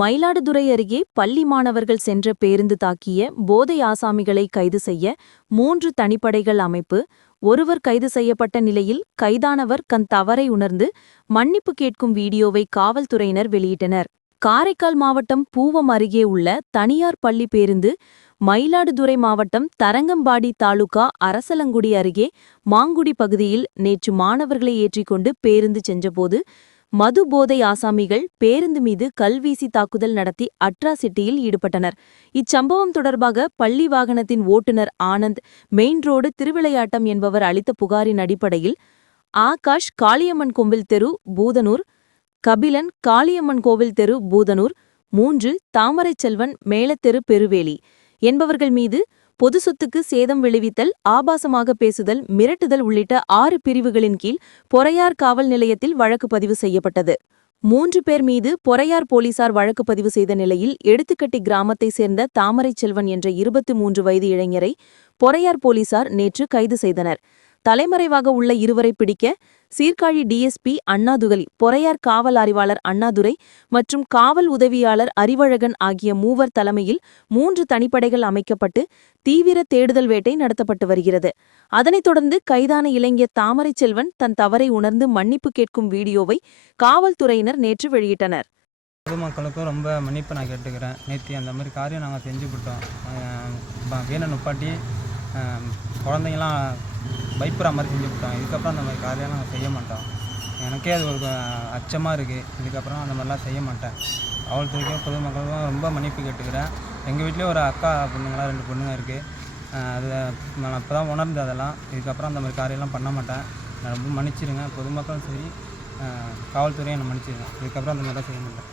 மயிலாடுதுறை அருகே பள்ளி மாணவர்கள் சென்ற பேருந்து தாக்கிய போதை ஆசாமிகளை கைது செய்ய மூன்று தனிப்படைகள் அமைப்பு ஒருவர் கைது செய்யப்பட்ட நிலையில் கைதானவர் கண் தவறை உணர்ந்து மன்னிப்பு கேட்கும் வீடியோவை காவல்துறையினர் வெளியிட்டனர். காரைக்கால் மாவட்டம் பூவம் அருகே உள்ள தனியார் பள்ளி பேருந்து மயிலாடுதுறை மாவட்டம் தரங்கம்பாடி தாலுகா அரசலங்குடி அருகே மாங்குடி பகுதியில் நேற்று மாணவர்களை ஏற்றிக்கொண்டு பேருந்து சென்றபோது மது போதை ஆசாமிகள் பேருந்து மீது கல்வீசி தாக்குதல் நடத்தி அட்ராசிட்டியில் ஈடுபட்டனர். இச்சம்பவம் தொடர்பாக பள்ளி வாகனத்தின் ஓட்டுநர் ஆனந்த் மெயின் ரோடு திருவிளையாட்டம் என்பவர் அளித்த புகாரின் அடிப்படையில் ஆகாஷ் காளியம்மன் கோவில் தெரு பூதனூர் கபிலன் காளியம்மன் கோவில் தெரு பூதனூர் மூன்று தாமரைச் செல்வன் மேலத்தெரு பெருவேலி என்பவர்கள் மீது பொது சொத்துக்கு சேதம் விளைவித்தல் ஆபாசமாக பேசுதல் மிரட்டுதல் உள்ளிட்ட ஆறு பிரிவுகளின் கீழ் பொறையார் காவல் நிலையத்தில் வழக்கு பதிவு செய்யப்பட்டது. மூன்று பேர் மீது பொறையார் போலீசார் வழக்கு பதிவு செய்த நிலையில் எடுத்துக்கட்டி கிராமத்தைச் சேர்ந்த தாமரைச் செல்வன் என்ற இருபத்தி மூன்று வயது இளைஞரை பொறையார் போலீசார் நேற்று கைது செய்தனர். தலைமறைவாக உள்ள இருவரை பிடிக்க சீர்காழி டிஎஸ்பி அண்ணாதுகலி பொறையார் காவல் அறிவாளர் அண்ணாதுரை மற்றும் காவல் உதவியாளர் அறிவழகன் ஆகிய மூவர் தலைமையில் மூன்று தனிப்படைகள் அமைக்கப்பட்டு தீவிர தேடுதல் வேட்டை நடத்தப்பட்டு வருகிறது. அதனைத் தொடர்ந்து கைதான இளைஞர் தாமரை செல்வன் தன் தவறை உணர்ந்து மன்னிப்பு கேட்கும் வீடியோவை காவல்துறையினர் நேற்று வெளியிட்டனர். பொதுமக்களுக்கும் ரொம்ப மன்னிப்பு நான் கேட்டுக்கிறேன். நேற்று அந்த மாதிரி காரியம் நாங்கள் செஞ்சுவிட்டோம் வேணை நுப்பாட்டி குழந்தைங்களாம் பயப்படுற மாதிரி செஞ்சு கொடுத்தாங்க. இதுக்கப்புறம் அந்த மாதிரி காரியம் நாங்கள் செய்ய மாட்டோம். எனக்கே அது ஒரு அச்சமாக இருக்குது இதுக்கப்புறம் அந்த மாதிரிலாம் செய்ய மாட்டேன். காவல்துறைக்கும் பொதுமக்களுக்கும் ரொம்ப மன்னிப்பு கேட்டுக்கிறேன். எங்கள் வீட்லேயும் ஒரு அக்கா பொண்ணுங்களாம் ரெண்டு பொண்ணுங்க இருக்குது அது நான் இப்போ தான் உணர்ந்து அதெல்லாம். இதுக்கப்புறம் அந்த மாதிரி காரியம்லாம் பண்ண மாட்டேன். நான் ரொம்ப மன்னிச்சிடுங்க பொதுமக்களும் சரி காவல்துறையும் என்னை மன்னிச்சிடுங்க இதுக்கப்புறம் அந்த மாதிரிலாம் செய்ய மாட்டேன்.